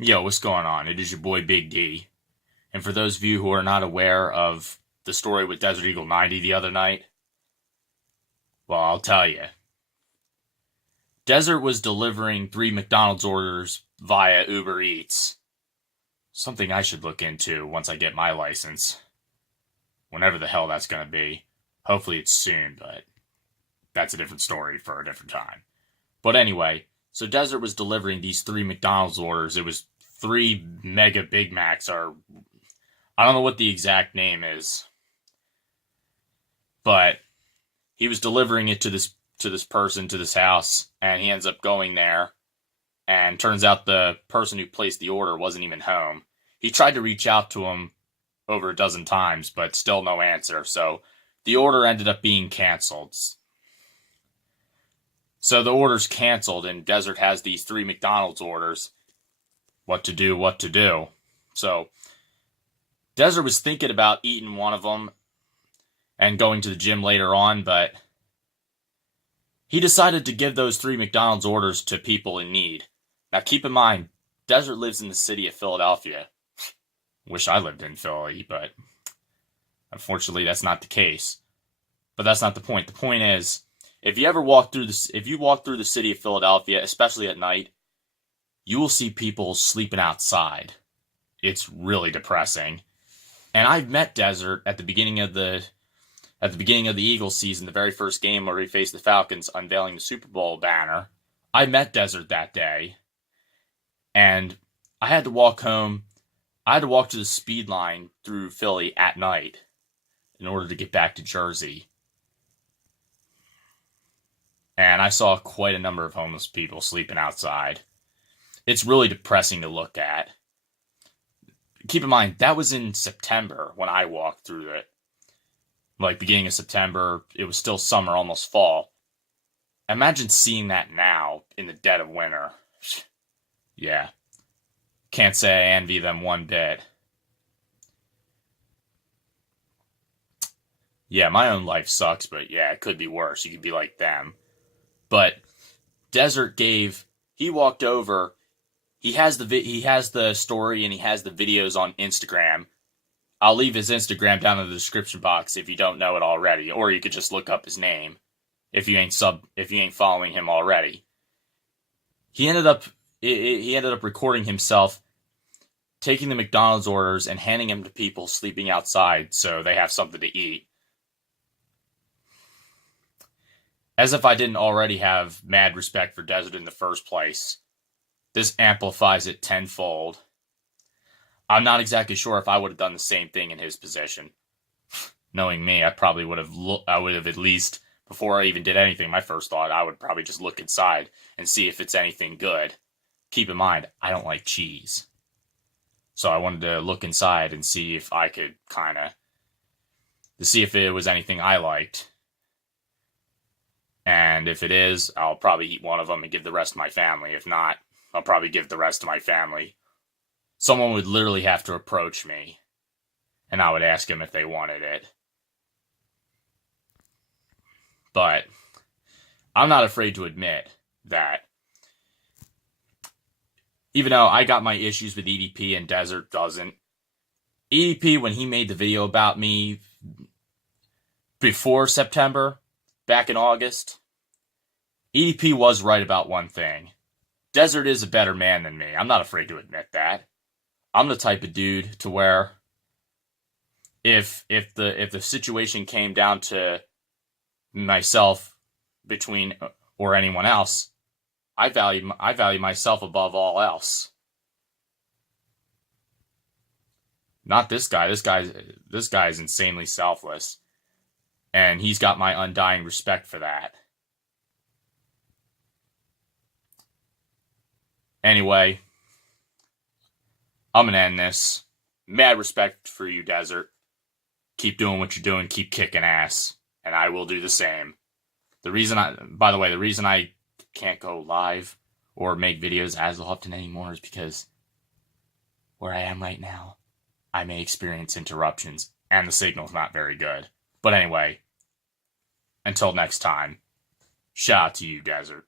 Yo, what's going on? It is your boy Big D. And for those of you who are not aware of the story with DesertEagle90 the other night, well, I'll tell you. Desert was delivering 3 McDonald's orders via UberEats. Something I should look into once I get my license. Whenever the hell that's going to be. Hopefully it's soon, but that's a different story for a different time. But anyway, so Desert was delivering these 3 McDonald's orders. It was 3 Mega Big Macs, or I don't know what the exact name is, but he was delivering it to this person, to this house, and he ends up going there, and turns out the person who placed the order wasn't even home. He tried to reach out to him over a dozen times, but still no answer, so the order ended up being canceled. So the order's canceled, and Desert has these 3 McDonald's orders. What to do. So Desert was thinking about eating one of them and going to the gym later on, but he decided to give those 3 McDonald's orders to people in need. Now keep in mind, Desert lives in the city of Philadelphia. Wish I lived in Philly, but unfortunately that's not the case. But that's not the point. The point is, if you walk through the city of Philadelphia, especially at night, you will see people sleeping outside. It's really depressing. And I've met Desert at the beginning of the Eagles season, the very first game where he faced the Falcons, unveiling the Super Bowl banner. I met Desert that day, and I had to walk home. I had to walk to the speed line through Philly at night in order to get back to Jersey. And I saw quite a number of homeless people sleeping outside. It's really depressing to look at. Keep in mind, that was in September when I walked through it. Like, beginning of September, it was still summer, almost fall. Imagine seeing that now, in the dead of winter. Yeah. Can't say I envy them one bit. Yeah, my own life sucks, but yeah, it could be worse. You could be like them. But Desert he walked over. He has the story and he has the videos on Instagram. I'll leave his Instagram down in the description box if you don't know it already, or you could just look up his name if you ain't following him already. He ended up recording himself taking the McDonald's orders and handing them to people sleeping outside so they have something to eat. As if I didn't already have mad respect for Desert in the first place. This amplifies it tenfold. I'm not exactly sure if I would have done the same thing in his position. Knowing me, I would have at least, before I even did anything, my first thought, I would probably just look inside and see if it's anything good. Keep in mind, I don't like cheese. So I wanted to look inside and see if I could to see if it was anything I liked. And if it is, I'll probably eat one of them and give the rest to my family. If not, I'll probably give the rest to my family. Someone would literally have to approach me, and I would ask them if they wanted it. But I'm not afraid to admit that even though I got my issues with EDP and Desert doesn't, EDP, when he made the video about me before September, back in August, EDP was right about one thing. Desert is a better man than me. I'm not afraid to admit that. I'm the type of dude to where if the situation came down to myself or anyone else, I value myself above all else. Not this guy. This guy is insanely selfless. And he's got my undying respect for that. Anyway, I'm going to end this. Mad respect for you, Desert. Keep doing what you're doing. Keep kicking ass. And I will do the same. By the way, the reason I can't go live or make videos as often anymore is because where I am right now, I may experience interruptions and the signal's not very good. But anyway, until next time, shout out to you, Desert.